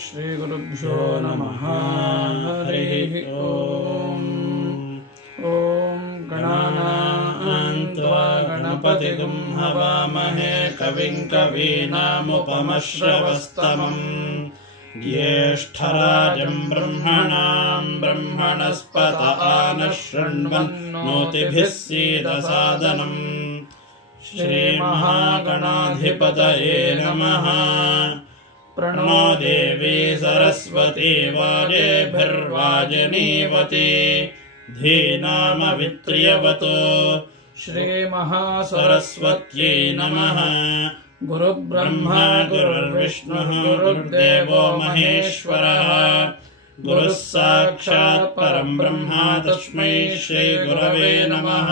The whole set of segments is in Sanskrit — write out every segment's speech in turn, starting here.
श्रीगुरुभ्यो नमः। हरिः ओम्। ॐ गणानां त्वा गणपतिगुं हवामहे कविं कवीनामुपमश्रवस्तमम् ज्येष्ठराजं ब्रह्मणां ब्रह्मणस्पत आनः शृण्वन्नोतिभिः सीदसादनम्। श्रीमहागणाधिपतये नमः। प्रणो देवी सरस्वती वाजेभिर्वाजनीवती धीनामवित्र्यवतो श्रीमहासरस्वत्यै नमः। गुरुब्रह्मा गुरुर्विष्णुः गुरुर्देवो महेश्वरः गुरुः साक्षात् परं ब्रह्म तस्मै श्रीगुरवे नमः।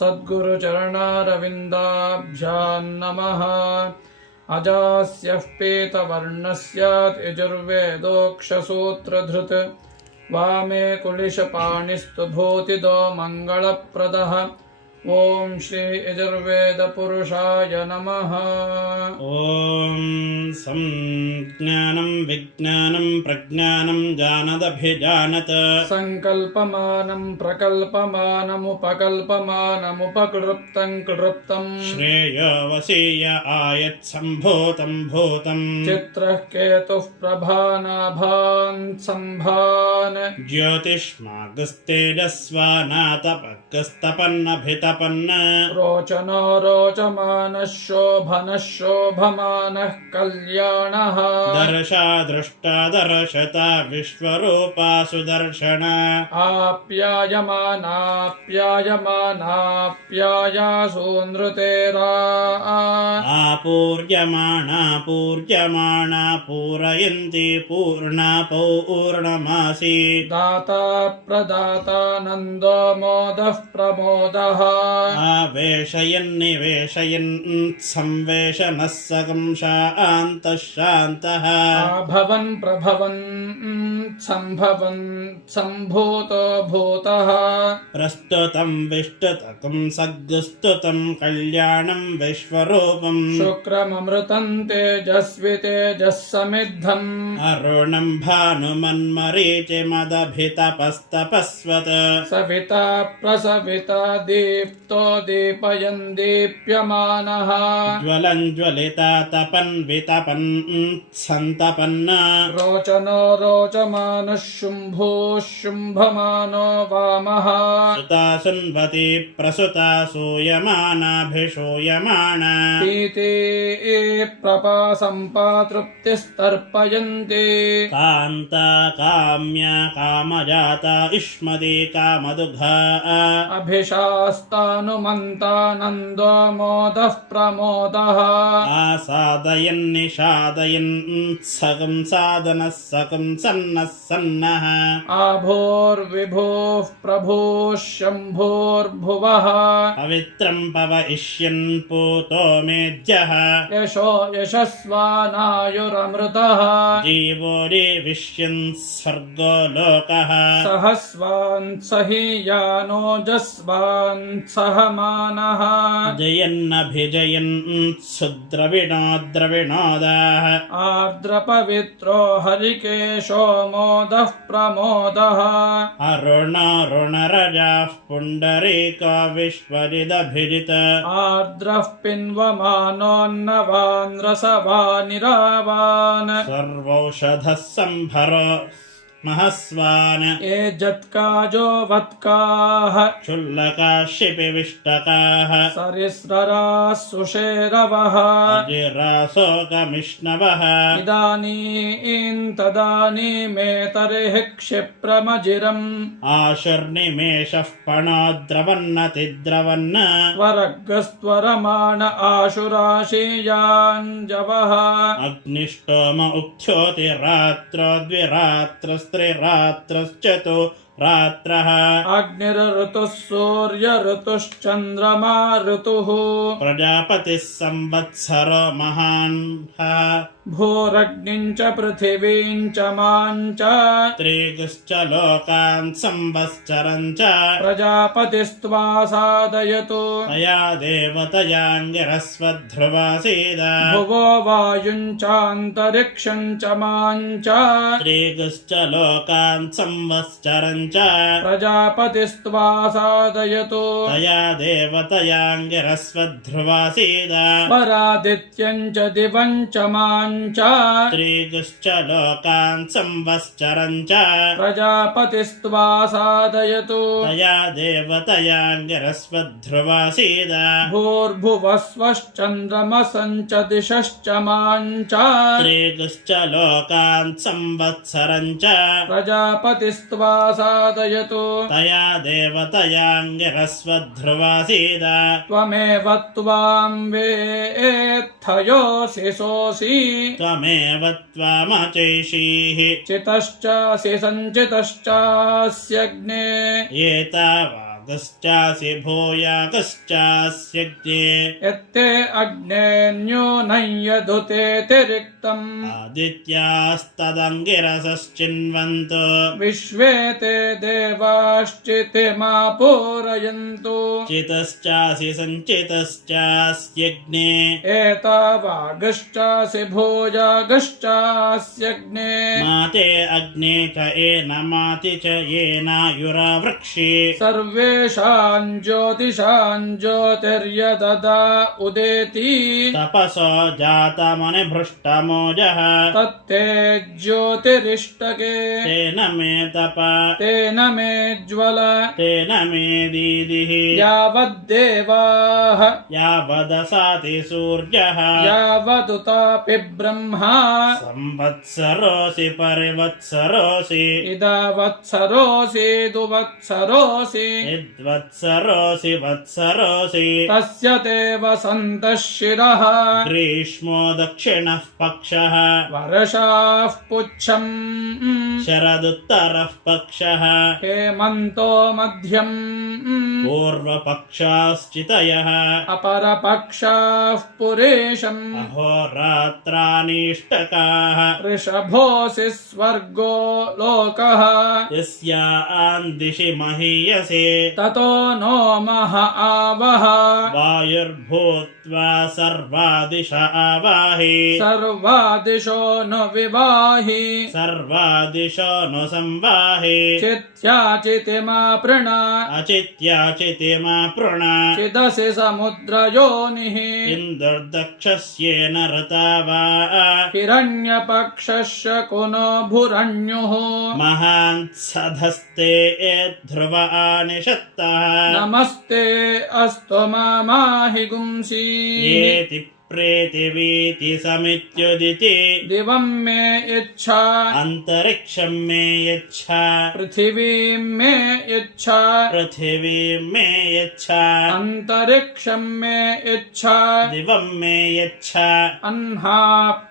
सद्गुरुचरणारविन्दाभ्यां नमः। अजास्यः पीतवर्णस्यात् यजुर्वेदोक्षसूत्रधृत् वामे कुलिशपाणिस्तु भूतिदो मङ्गलप्रदः। ॐ श्री यजुर्वेदपुरुषाय नमः। ॐ संज्ञानं विज्ञानं प्रज्ञानं जानदभिजानत संकल्पमानं प्रकल्पमानमुपकल्पमानमुपकृप्तं कृप्तं श्रेयो वसीय आयत्सम्भूतं भूतं चित्रः केतुः प्रभानाभान् सम्भान् ज्योतिष्मागस्तेजस्वानातपगस्तपन्नभितपन्न रोचनो रोचमानः शोभनः शोभमानः कल्याणः दर्शा दृष्टा दर्शता विश्वरूपा सुदर्शन आप्यायमानाप्यायमानाप्यायासूनृतेरा आपूर्यमाणा पूर्यमाणा पूरयन्ति पूर्णा पूर्णमासी दाता प्रदाता नन्दो मोदः प्रमोदः आवेशयन्निवेशयन् संवेशनः सकं शान्तः शान्तः आभवन् प्रभवन् सम्भवन् सम्भूतो भूतः प्रस्तुतं विष्टुतकं सद्गुस्तुतं कल्याणं विश्वरूपं शुक्रममृतं तेजस्वि तेजः समिद्धम् अरुणं भानुमन्मरीचिमदभितपस्तपस्वत् सविता प्रसविता दीप्तो दीपयन् दीप्यमानः ज्वलं ज्वलिता तपन् वितपन् सन्तपन्न रोचनो रोचमानः शुम्भोः शुम्भमानो वामः सुता सुन्वती प्रसुता सूयमानाभिषूयमाना पीते प्रपासम्पा तृप्तिस्तर्पयन्ति कान्ता काम्या कामजाता इष्मती कामदुघा अभिशास्तानुमन्तानन्दो मोदः प्रमोदः आसादयन्निषादयन् सकं सादनः सकं सन्नः सन्नः आभोर्विभोः प्रभोः शम्भोर्भुवः पवित्रं पवयिष्यन् पूतो मेध्यः यशो यशस्वानायुरमृतः जीवो रेविष्यन् स्वर्गो लोकः सहस्वान् सहीयानोजस्वान् सहमानः जयन्नभिजयन् सुद्रविणोद्रविणोदाः आर्द्रपवित्रो हरिकेशो मोदः प्रमोदः अरुणारुणरजाः पुण्डरीको विश्वजिदभिजित आर्द्रः पिन्वमानोन्नवान् रसवानिरावान् सर्वौषधः सम्भरो महस्वान् ये जत्काजो वत्काः क्षुल्लकाः शिपिविष्टकाः सरिस्रराः सुषेरवः अजिरासोकमिष्णवः इदानीन्तदानीमेतर्हि क्षिप्रमजिरम् आशुर्निमेषः पणोद्रवन्नतिद्रवन् त्वरगस्त्वरमाण आशुराशीयाञ्जवः अग्निष्टोम उक्थ्योतिरात्रो द्विरात्रस्त्रिरात्रश्चतु रात्रः अग्निर्ऋतुः सूर्य ऋतुश्चन्द्रमा ऋतुः प्रजापतिः संवत्सरो महान् भूरग्निं च पृथिवीं च मां च त्रिगुश्च लोकान् संवत्सरम् च प्रजापतिस्त्वा साधयतु तया देवतयाङ्गिरस्वध्रुवासीद भुवो वायुं चान्तरिक्षं च मां च त्रिगुश्च लोकान् संवत्सरम् च प्रजापतिस्त्वा साधयतु तया देवतयाङ्गिरस्वध्रुवासीद स्वरादित्यं च दिवं च मां च त्रिगुश्च लोकान् संवत्सरम् च प्रजापतिस्त्वा साधयतु तया देवतयाङ्गिरस्वध्रुवासीद भूर्भुवस्वश्चन्द्रमसं च दिशश्च मां च त्रिगुश्च लोकान् संवत्सरम् च प्रजापतिस्त्वा साधयतु तया देवतयाङ्गिरस्वध्रुवासीद त्वमेव त्वां वेत्थयोऽसि सोऽसि त्वमेव त्वामचैषीः चितश्चासि सञ्चितश्चास्यग्ने एतावागश्चासि भूयागश्चास्यग्ने यत्ते अग्नेऽन्योनं यदुतेऽतिरिक्तम् आदित्यास्तदङ्गिरसश्चिन्वन्तु विश्वे ते देवाश्चितिमा पूरयन्तु चितश्चासि सञ्चितश्चास्यग्ने एतावागश्चासि भोजागश्चास्यग्ने माते अग्ने च येन माति च येनायुरावृक्षि सर्वेषां ज्योतिषां ज्योतिर्यददा उदेति तपसो जातमनिभृष्टमोजः तत्ते ज्योतिरिष्टके तेन मे तप तेन मे ज्वल तेन मे दीदिः यावद्देवाः यावदसाति सूर्यः यावदुतापि ब्रह्मा संवत्सरोऽसि परिवत्सरोऽसि इदवत्सरोऽसि दुवत्सरोऽसि यद्वत्सरोऽसि वत्सरोऽसि तस्य ते वसन्तः शिरः ग्रीष्मो दक्षिणः पक्षः वर्षाः पुच्छम् शरदुत्तरः पक्षः हेमन्तो मध्यम् पूर्वपक्षाश्चितयः अपरपक्षाः पुरेशम् अहोरात्रानीष्टकाः वृषभोऽसि स्वर्गो लोकः यस्यां दिशि महीयसे ततो नो मह आवह वायुर्भूत्वा सर्वादिश आवाहि सर्वादिशो न विवाहि सर्वादिशो नु संवाहि चित्याचितिमा प्रण अचित्याचितिमा पृण चिदसि समुद्रयोनिः इन्दुर्दक्षस्येन ऋता वा हिरण्यपक्षस्य कुनो भुरण्युः महान् सधस्ते ध्रुव आनिषत्तः नमस्ते अस्तु माहि गुंसि येति प्रेतिवीति समित्युदिति दिवं मे इच्छा अन्तरिक्षं मे यच्छा पृथिवीं मे इच्छा पृथिवीं मे यच्छा अन्तरिक्षं मे इच्छा दिवं मे यच्छा अह्ना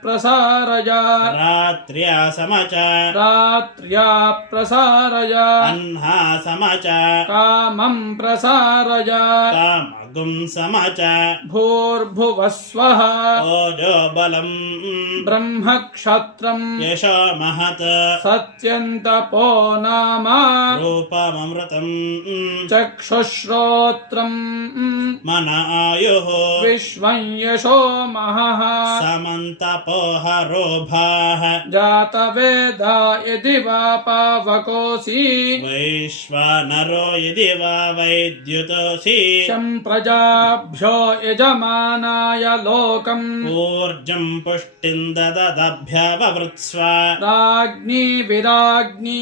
प्रसारय रात्र्या समच रात्र्या प्रसारय अह्ना समच कामं प्रसारय कामगुं समच भूर्भुवस्वः ओजो बलम् ब्रह्मक्षत्रम् यशो महत् सत्यन्तपो नाम रूपममृतम् चक्षुश्रोत्रम् मन आयुः विश्वं यशो महः समन्तपोहरोभाः जातवेदा यदि वा पावकोऽसि वैश्वानरो यदि वा वैद्युतोऽसि शं प्रजाभ्यो यजमानाय लोकम् ऊर्जम् पुष्टिम् दददभ्यववृत्स्व राज्ञी विराज्ञी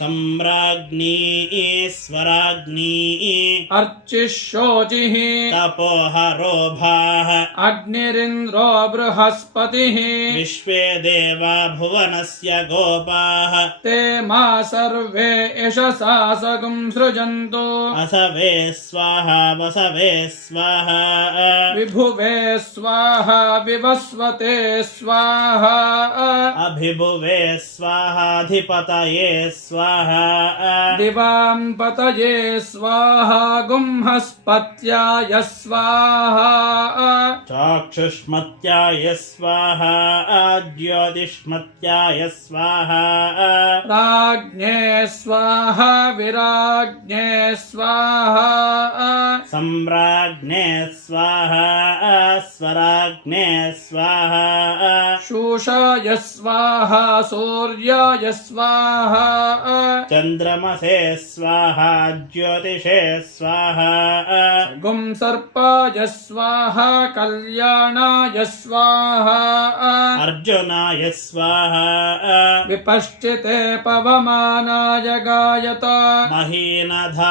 सम्राज्ञी स्वराज्ञी अर्चिशोचिः तपोहरोभाः अग्निरिन्द्रो बृहस्पतिः विश्वे देवा भुवनस्य गोपाः ते मा सर्वे यशसा सगुं सृजन्तु असवे स्वाहा वसवे स्वाहा विभुवे स्वाहा विवस्वते स्वाहा अभिभुवे स्वाहाधिपतये स्वाहा दिवां पतये स्वाहा गुंहस्पत्याय स्वाहा चाक्षुष्मत्याय स्वाहा ज्योतिष्मत्याय स्वाहा राज्ञे स्वाहा विराज्ञे स्वाहा सम्राज्ञे स्वाहा स्वराज्ञे स्वाहा शूषाय स्वाहा सूर्याय स्वाहा चन्द्रमसे स्वाहा ज्योतिषे स्वाहा गुं सर्पाय स्वाहा कल्याणाय स्वाहा अर्जुनाय स्वाहा विपश्चिते पवमानाय गायत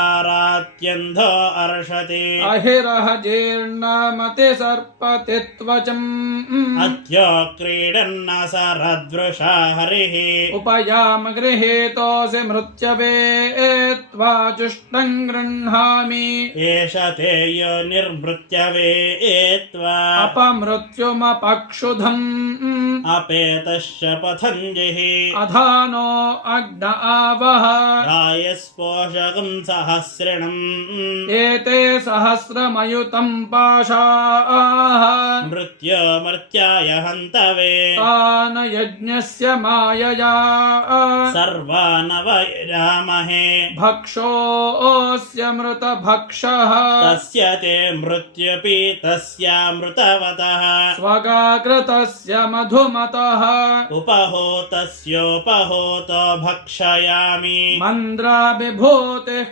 महीनधारात्यन्धो अर्षति अहिरः जीर्णमति सर्पति त्वचम् अद्यो क्रीडन्न सरद्वृषा हरिः उपयाम गृहीतोऽसि मृत्यवे त्वा जुष्टं गृह्णामि एष ते यो निर्मृत्यवे त्वा अपमृत्युमपक्षुधम् अपेतश्च पथञ्जिः अधानो अग्न आवह रायस्पोषकं सहस्रिणम् एते सहस्रमयुतं पाशाः मृत्युमर्त्याय हन्तवे तान् यज्ञस्य मायया सर्वानवैरामहे भक्षोऽस्य मृतभक्षः तस्य ते मृत्युपि तस्यामृतवतः स्वगाकृतस्य मधुमतः उपहोतस्योपहोतो भक्षयामि मन्द्राभिभूतिः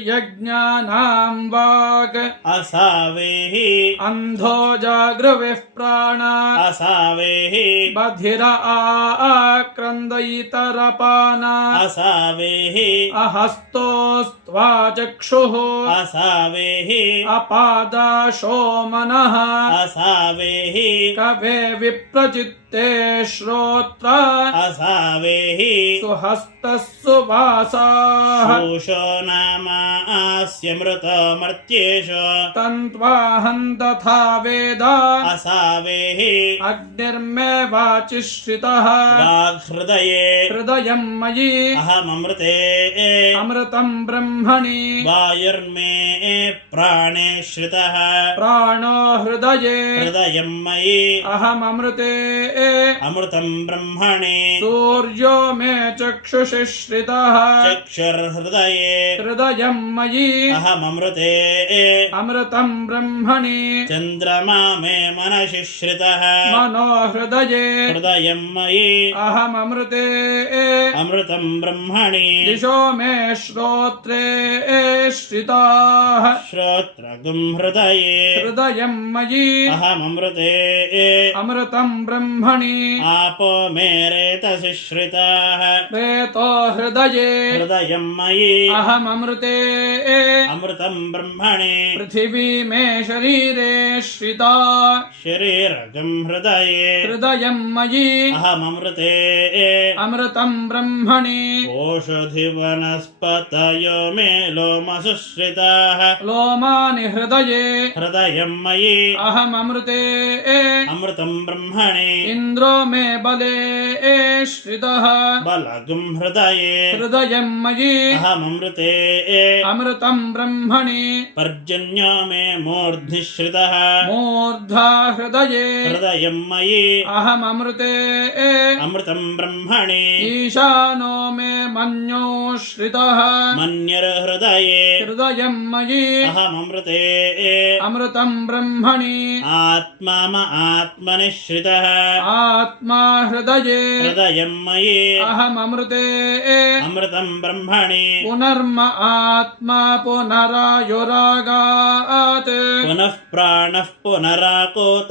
केतुर्यज्ञानां वाग् असावेहि अन्धो जागृविः प्राणा असावेहि बधिर आक्रन्दयितरपाना असावेहि अहस्तोस्त्वा चक्षुः असावेहि अपादाशो मनः असावेहि कवे विप्रचित्ते श्रोत्र असावेहि सुहस्तः सुवासाः शोषो नाम आस्य मृतमर्त्येषु तन्त्वाहं तथा वेद असावेहि अग्निर्मे वाचिश्रितः वाग्हृदये हृदयं मयि अहममृते अमृतं ब्रह्मणि वायुर्मे प्राणे श्रितः प्राणो हृदये हृदयं मयि अहममृते अमृतं ब्रह्मणे सूर्यो मे चक्षुषि श्रितः चक्षुर्हृदये हृदयं मयि अहममृते अमृतं ब्रह्मणि चन्द्रमा मे मनसि श्रितः मनो हृदये हृदयं मयि अहममृते अमृतं ब्रह्मणि दिशो मे श्रोत्रे श्रिताः श्रोत्रगुं हृदये हृदयं मयि अहममृते अमृतं ब्रह्मणि आपो मे रेतसि श्रिताः प्रेतो हृदये हृदयं मयि अहममृते अमृतं ब्रह्मणे पृथिवी मे शरीरे श्रिता शरीरगं हृदये हृदयं मयि अहममृते अमृतं ब्रह्मणि ओषधिवनस्पतयो मे लोमसुश्रिताः लोमानि हृदये हृदयं मयि अहममृते अमृतं ब्रह्मणे इन्द्रो मे बले श्रितः बलगुं हृदये हृदयं मयि अहममृते अमृतं ब्रह्मणि पर्जन्यो मे मूर्ध्नि श्रितः मूर्धा हृदये हृदयं मयि अहममृते अमृतं ब्रह्मणे ईशानो मे मन्यो श्रितः मन्यर्हृदये हृदयं मयि अहममृते अमृतं ब्रह्मणि आत्मा आत्मनि श्रितः आत्मा हृदये हृदयं मयि अहममृते अमृतं ब्रह्मणि पुनर्म आत्मा पुनरायुरागात् पुनः प्राणः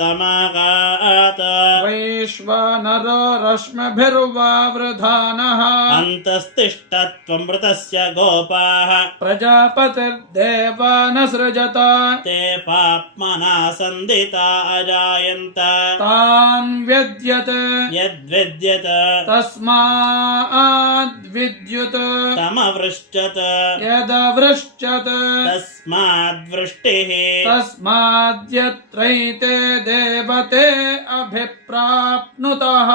पुनराकोतमागात् वैश्वानरो रश्मिभिर्वावृधानः अन्तस्तिष्ठत्वमृतस्य गोपाः प्रजापतिर्देवानसृजत ते पाप्मना सन्दिता अजायन्त तान् यद्विद्यत् यद्विद्यत तस्माद्विद्युत् तमवृश्चत यदवृश्चत् तस्माद्वृष्टिः तस्माद्यत्रैते देवते अभिप्राप्नुतः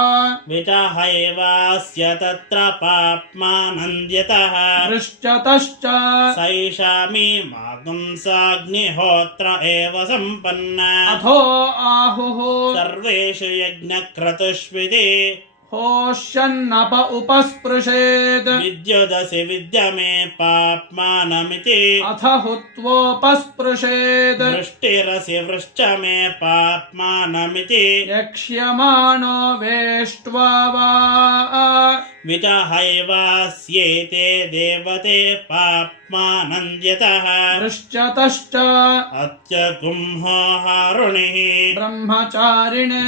विचहैवास्य तत्र पाप्मानन्द्यतः वृश्चतश्च सैषामी मागुंसाग्निहोत्र एव सम्पन्ना अथो आहुः सर्वेषु यज्ञक्रतुष्विति होष्यन्नप उपस्पृशेत् विद्युदसि विद्यमे पाप्मानमिति अथ हुत्वोपस्पृशेत् वृष्टिरसि वृश्च मे पाप्मानमिति यक्ष्यमाणो वेष्ट्वा वा विचहैवास्येते देवते पाप्मानन्द्यतः वृश्चतश्च अत्यकुंहो हारुणिः ब्रह्मचारिणे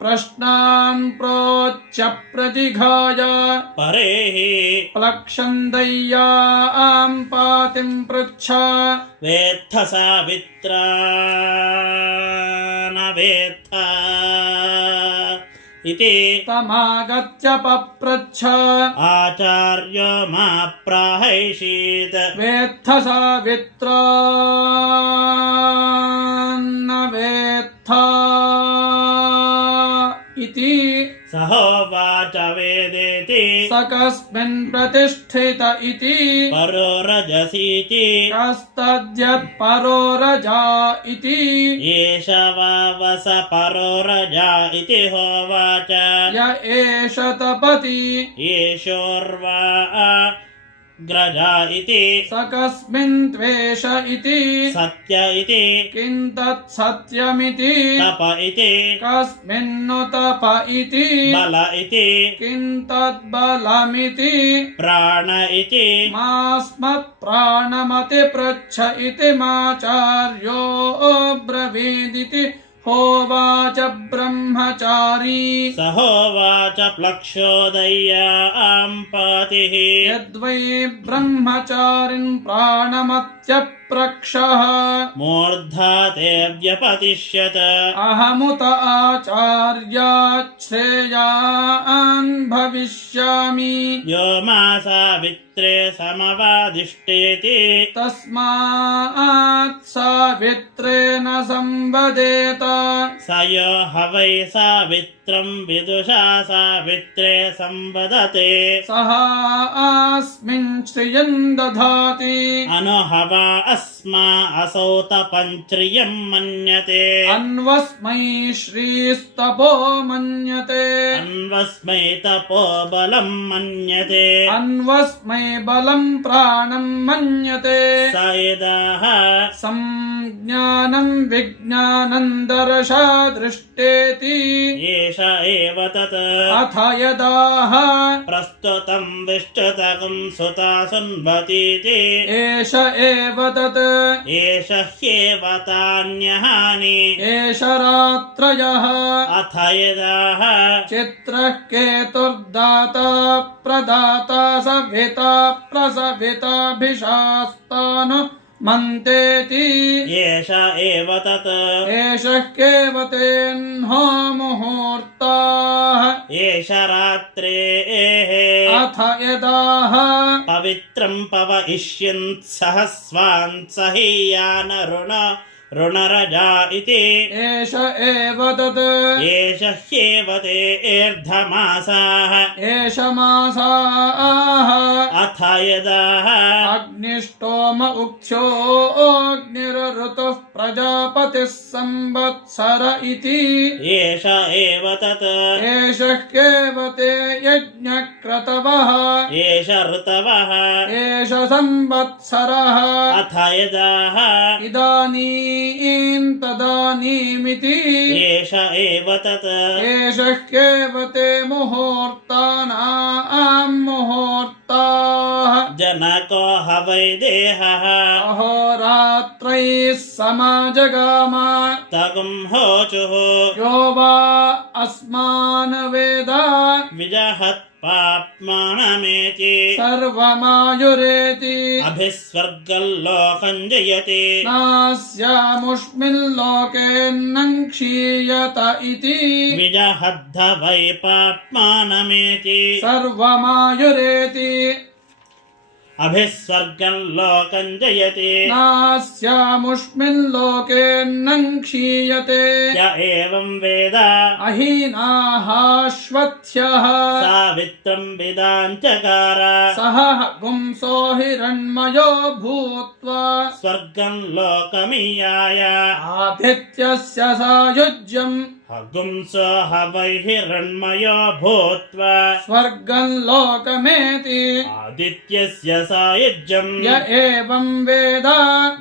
प्रश्नान् प्रोच्च प्रतिघाय परेः प्लक्षन्दय्यां पातिं पृच्छ वेत्थ सावित्रा न वेत्थ इति तमागत्य पप्रच्छ आचार्यो मा प्राहैषीत् वेत्थ सावित्रा न वेत्थ इति सहोवाच वेदेति स कस्मिन् प्रतिष्ठित इति परो रजसीति कस्तद्यत्परो रजा इति एष वावस परो रजा इति होवाच य एष तपति एषोर्वा ग्रजा इति स कस्मिन् त्वेष इति सत्य इति किं तत् सत्यमिति तप इति कस्मिन्नु तप इति बल इति किं तद्बलमिति प्राण इति मास्मत्प्राणमति पृच्छ इति माचार्यो ब्रवीदिति होवाच ब्रह्मचारी सहोवाच प्लक्षोदय्यां पतिः यद्वै ब्रह्मचारिन् प्राणमत्यप्रक्षः मूर्धा ते व्यपतिष्यत अहमुत आचार्यात् श्रेयान् भविष्यामि यो मा सावित्रे समवादिष्टेति तस्मात् सावित्रेण संवदेत स यो हवै सावित्रं विदुषा सावित्रे संवदते सः अस्मिन् श्रियं दधाति अनुहवा अस्मा असौ तपञ्च्रियं मन्यते अन्वस्मै श्रीस्तपो मन्यते अन्वस्मै तपो बलं मन्यते अन्वस्मै बलं प्राणं मन्यते स इदाह संज्ञानं विज्ञानं दर्शा दृष्टेति एष एव तत् अथ यदाह प्रस्तुतं विष्टतकं सुता सुन्वतीति एष एव तत् एष ह्येव तान्यहानि एष रात्रयः अथ यदाह चित्रः केतुर्दाता प्रदाता सविता प्रसविताभिशास्तानु मन्तेति एष एव तत् एषः केवतेऽह्नो मुहूर्ताः एष रात्रेः अथ यदाह पवित्रं पवयिष्यन् सहस्वान् सहीयान ऋणरजा इति एष एव तत् एष ह्येव ते ऊर्ध्वमासाः एष मासाः अथ यदाह अग्निष्टोम उक्थ्यो अग्निरऋतुः प्रजापतिः संवत्सर इति एष एव तत् एषः केवते यज्ञक्रतवः एष ऋतवः एष संवत्सरः अथ यदाह इदानीं तदानीमिति एष एव तत् एषः केवते मुहूर्तानां मुहूर्ताः जनको ह वै देहः अहोरात्रैः समाजगाम तगुं होचुः यो वा अस्मान् वेद विजहत्पाप्मानमेति सर्वमायुरेति अभिस्वर्गल्लोकं जयति नास्यामुष्मिल्लोकेऽन्नं क्षीयत इति विजहद्ध वै पाप्मानमेति सर्वमायुरेति अभिस्वर्गल्लोकं जयति नास्यामुष्मिल्लोकेऽन्नं क्षीयते य एवं वेद अहीनाहाश्वत्थ्यः सावित्रं वेदाञ्चकार सह गुंसो हिरण्मयो भूत्वा स्वर्गं लोकमीयाय आदित्यस्य सायुज्यम् हगुंसो ह वै हिरण्मयो भूत्वा स्वर्गं लोकमेति आदित्यस्य सायुज्यम् य एवं वेद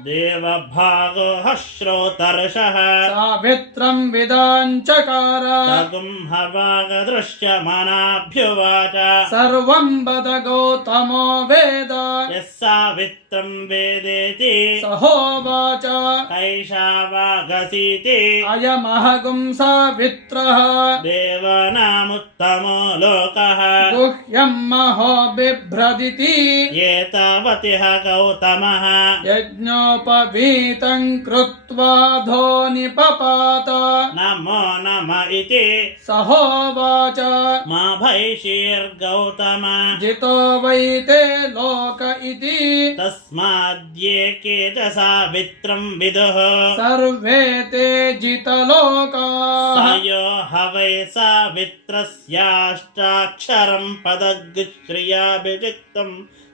देवभागो ह श्रोतर्षः सावित्रं विदाञ्चकार तगुं हवागदृश्यमानाभ्युवाच सर्वं वद गौतमो वेद यः सावित्रं वेदेति सहोवाच कैषावागसीति अयमहगुं सावित्रः देवानामुत्तमो लोकः गुह्यं महो बिभ्रदिति एतावतिह गौतमः यज्ञोपवीतं कृत्वाधो निपपात नमो नम इति सहोवाच मा भैषीर्गौतम जितो वै ते लोक इति तस्माद्येके च सावित्रं विदुः सर्वे ते जितलोकाः स यो ह वै सावित्रस्याष्टाक्षरं पदगुश्रियाभिषिक्तं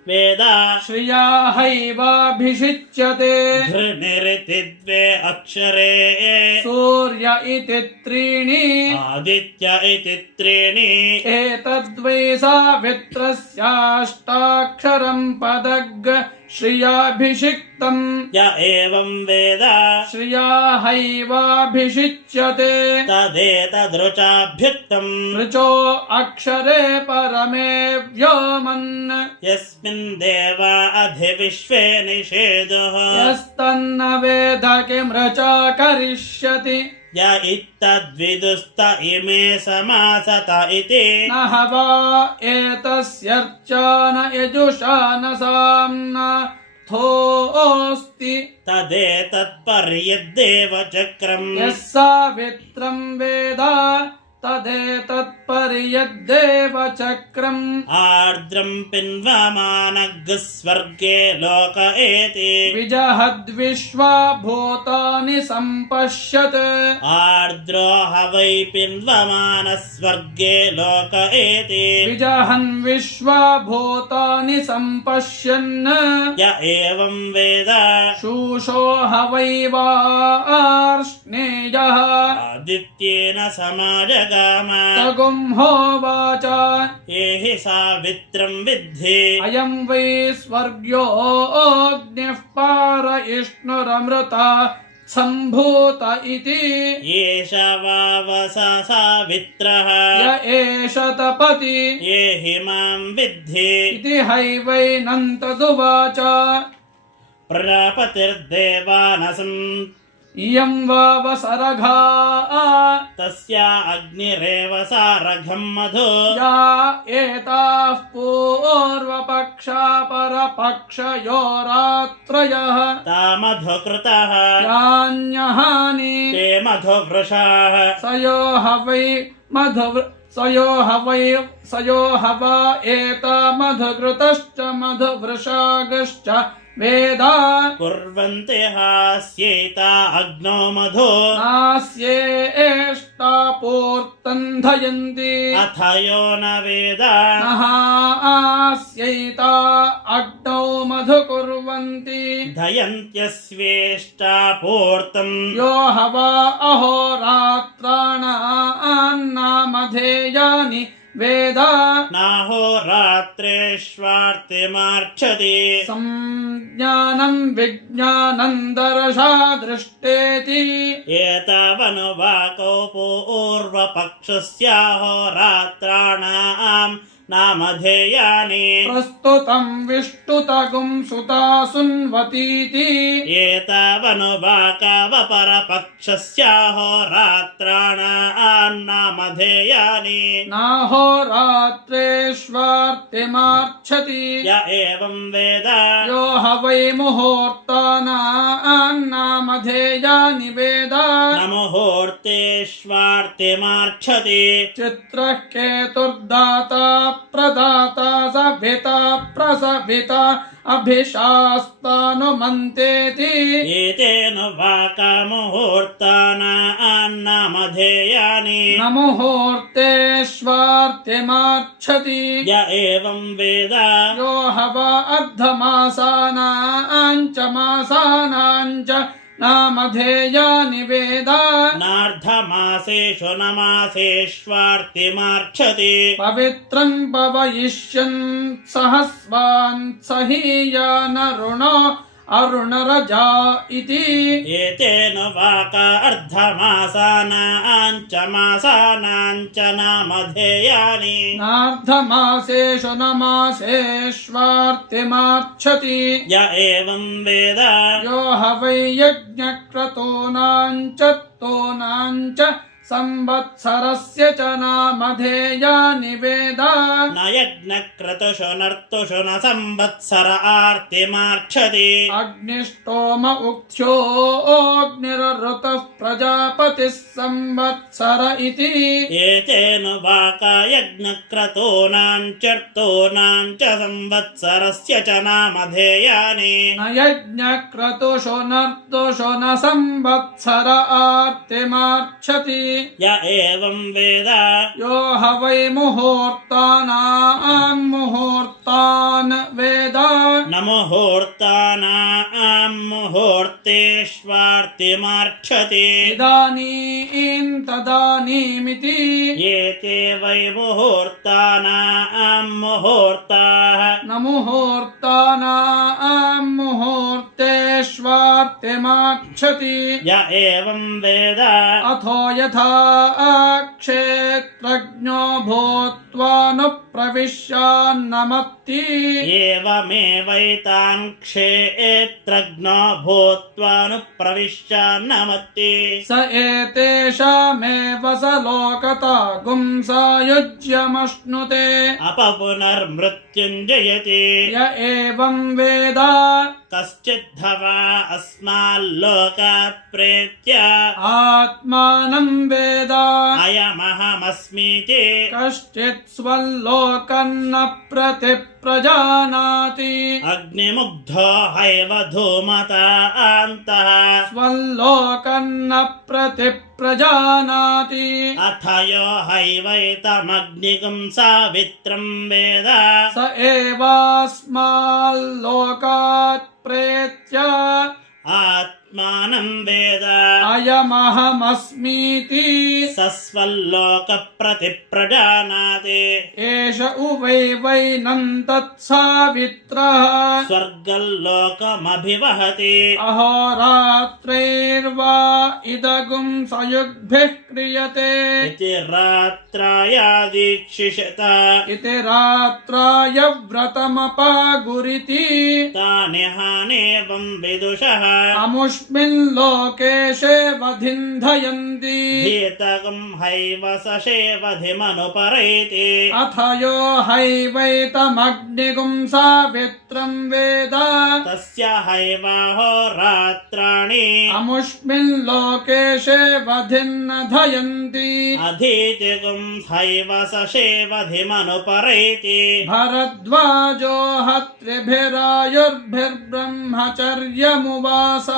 वेद श्रिया हैवाभिषिच्यते धृनिरिति द्वे अक्षरे सूर्य इति त्रीणि आदित्य इति त्रीणि एतद्वै सावित्रस्याष्टाक्षरं पदग् श्रियाभिषिक्तम् य एवं वेद श्रिया हैवाभिषिच्यते तदेतदृचाभ्युक्तम् ऋचो अक्षरे परमे व्योमन् यस्मिन् देवा अधिविश्वे निषेदुः यस्तन्न वेद किमृचा करिष्यति य इत्तद्विदुस्त इमे समासत इति न हवा एतस्यर्चा न यजुषा न साम्नाथोऽस्ति तदेतत्पर्यद्देव चक्रम् यः सावित्रं वेद तदेतत्पर्यद्देव चक्रम् आर्द्रम् पिन्वमानग् स्वर्गे लोक एति विजहद्विश्वा भूतानि सम्पश्यत् आर्द्रो ह वै पिन्वमानः स्वर्गे लोक एति विजहन् विश्वा भूतानि सम्पश्यन् य एवं वेद शूषो ह वैवार्ष्णेयः आदित्येन समाजगाम तगुंहोवाच एहि सावित्रं विद्धि अयं वै स्वर्ग्योऽग्निः पारयिष्णुरमृता सम्भूत इति एष वावसा सावित्रः य एष तपति एहि मां विद्धि इति हैवैनन्तदुवाच प्रजापतिर्देवानसम् इयं वावसरघा तस्या अग्निरेव सारघं मधु या एताः पूर्वपक्षा परपक्षयोरात्रयः तामधुकृतः यान्यहानि ते मधुवृषाः सयो हवा एता मधुकृतश्च मधुवृषागश्च वेदा कुर्वन्ति हास्येता अग्नौ मधु नास्येष्टा पूर्तन्धयन्ति अथ यो न वेद नहास्यैता अग्नौ मधु कुर्वन्ति धयन्त्यस्वेष्टा पूर्तम् यो हवा अहोरात्राणान्नामधेयानि वेद नाहोरात्रेष्वार्तिमार्च्छति संज्ञानं विज्ञानं दर्शा दृष्टेति एतावनुवाको पूर्वपक्षस्याहोरात्राणाम् नामधेयानि प्रस्तुतं विष्णुतगुं सुता सुन्वतीति एतावनुवाकावपरपक्षस्याहोरात्राणान्नामधेयानि नाहोरात्रेष्वार्तिमार्च्छति य एवं वेद यो ह वै मुहूर्तानान्नामधेयानि वेद न मुहूर्तेष्वार्तिमार्च्छति चित्रः केतुर्दाता प्रदाता सभिता प्रसभिता अभिशास्तानुमन्तेति एतेन वाकमुहूर्तानान्नामधेयानि न मुहूर्तेष्वार्तिमार्च्छति य एवं वेद यो ह वा अर्धमासानाञ्च मासानाञ्च नामधेयानि वेद नार्धमासेषु न मासेष्वार्तिमार्च्छति पवित्रं पवयिष्यन् सहस्वान् सहीयानरुणो अरुणरजा इति एतेन वाक अर्धमासानाञ्च मासानाञ्च नामधेयानि नार्धमासेषु न मासेष्वार्तिमार्च्छति य एवं वेद यो ह वै यज्ञक्रतूनाञ्च तूनाञ्च संवत्सरस्य च नामधेयानि वेद न यज्ञक्रतुषु नर्तुषु न संवत्सर आर्तिमार्च्छति अग्निष्टोम उक्थ्योऽग्निरऋतः प्रजापतिः संवत्सर इति एतेन वाक यज्ञक्रतूनाञ्चर्तूनाञ्च संवत्सरस्य च नामधेयानि न यज्ञक्रतुषो नर्तुषो न संवत्सर आर्तिमार्च्छति य एवं वेद यो ह वै मुहूर्तान् वेद न मुहूर्तेष्वार्तिमार्च्छति इदानीं तदानीमिति एते वै मुहूर्ताः न मुहूर्तेष्वार्तिमार्च्छति य एवं वेद अथो यथा क्षेत्रज्ञो भूत्वानुप्रविश्यान्नमत्ति एवमेवैतान् क्षेत्रज्ञो भूत्वानुप्रविश्यान्नमत्ति स एतेषामेव स लोकता गुंसायुज्यमश्नुते अपपुनर्मृत्युञ्जयति य एवं वेद कश्चिद्धवा अस्माल्लोकात् प्रेत्य आत्मानं वेद अयमहमस्मीति कश्चित् स्वल्लोकन्न प्रतिप्रजानाति अग्निमुग्धो हैव धूमता अन्तः स्वल्लोकन्न प्रतिप्रजानाति अथ यो हैवैतमग्निगुं सावित्रं वेद स एवास्माल्लोकात् प्रेत्य आत्मानं वेद अयमहमस्मीति सस्वल्लोकप्रतिप्रजानाति एष उवैवैनं तत्सावित्रः स्वर्गल्लोकमभिवहति अहोरात्रैर्वा इदगुं सयुग्भिः क्रियते इति रात्रायादीक्षिषत इति रात्राय व्रतमपागुरिति तानि हानेवं विदुषः अमुष्मिन् लोकेशे वधिन्धयन्ति भीतकं हैव सशेवधिमनुपरैति अथ यो हैवैतमग्निगुं सावित्रं वेद तस्य हैवाहोरात्राणि अमुष्मिन् लोकेशे वधिन्नधयन्ति अधीतिगुं हैव सशेवधिमनुपरैति भरद्वाजो हत्रिभिरायुर्भिर्ब्रह्मचर्यमुवास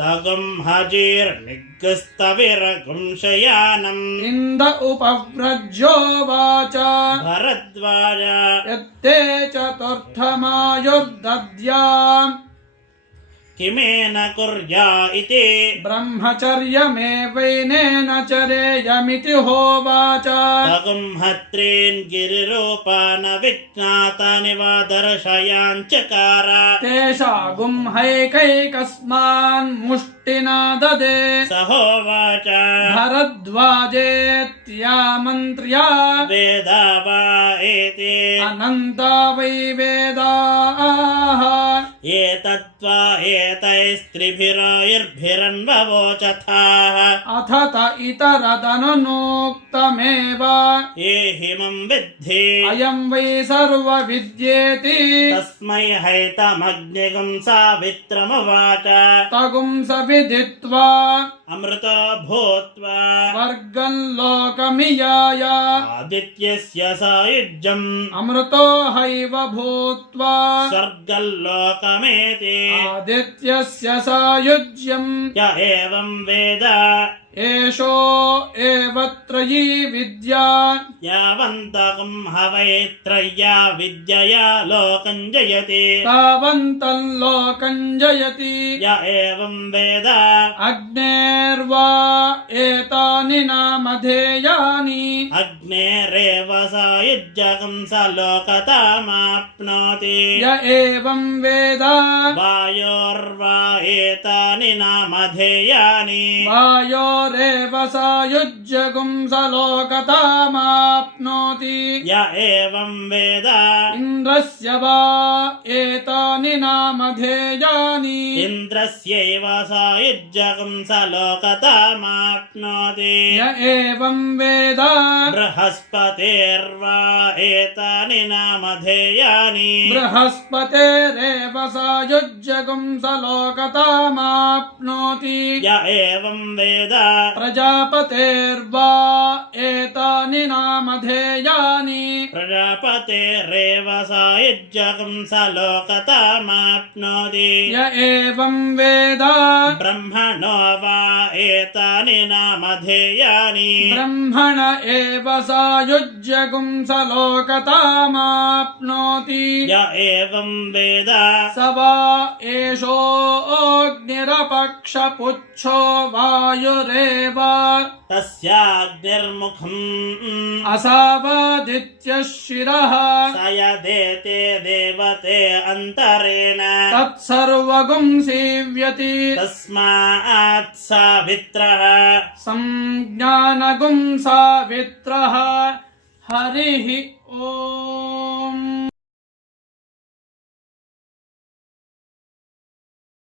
तगुं हजीर्निगस्तविरगुं शयानम् इन्द उपव्रज्योवाच भरद्वाज यत्ते चतुर्थमायुर्दद्याम् किमेन कुर्या इति ब्रह्मचर्यमेवैनेन चरेयमिति होवाच तगुंहत्रीन् गिरिरूपान् विज्ञातानि वा दर्शयाञ्चकार तेषागुंहैकैकस्मान् मुष्टिना ददे स होवाच भरद्वाजेत्या मन्त्र्या वेदा वा एते अनन्ता वै वेदाः एतद्वा एतैस्त्रिभिरायुर्भिरन्ववोचथाः अथ त इतरदननोक्तमेव एहिमं विद्धि अयं वै सर्वविद्येति तस्मै हैतमग्निगं सावित्रमुवाच तगुंस विदित्वा अमृतो भूत्वा स्वर्गं लोकमियाय आदित्यस्य सायुज्यम् अमृतो हैव भूत्वा स्वर्गल्लोकमेति आदित्यस्य सायुज्यम् य एवं वेद एषो एव त्रयी विद्या यावन्तकं हवैत्रय्या विद्यया लोकं जयति तावन्तं लोकं जयति य एवं वेद अग्नेर्वा एतानि नामधेयानि अग्नेरेव सायुज्यकं स लोकतामाप्नोति य एवं वेद वायोर्वा एतानि नामधेयानि वायोरेव सायुज्यगुं स लोकतामाप्नोति य एवं वेद इन्द्रस्य वा एतानि नामधेयानि इन्द्रस्यैव सायुज्यकं स लोकतामाप्नोति य एवं वेद बृहस्पतिर्वा एतानि नामधेयानि बृहस्पतेरेव सायुज्यगुं स लोकतामाप्नोति य एवं वेद प्रजापतेर्वा एतानि नामधेयानि प्रजापतेरेव सायुज्यकं स लोकतामाप्नोति य एवं वेद ब्रह्मणो वा एतानि नामधेयानि ब्रह्मण एव सायुज्यगुं स लोकतामाप्नोति य एवं वेद स वा एषोऽग्निरपक्षपुच्छो वायुरेव तस्याग्निर्मुखम् असावादित्यः शिरः स यदेते देवते अन्तरेण तत्सर्वगुं सीव्यति तस्मात् सावित्रः संज्ञानगुं सावित्रः हरिः ॐ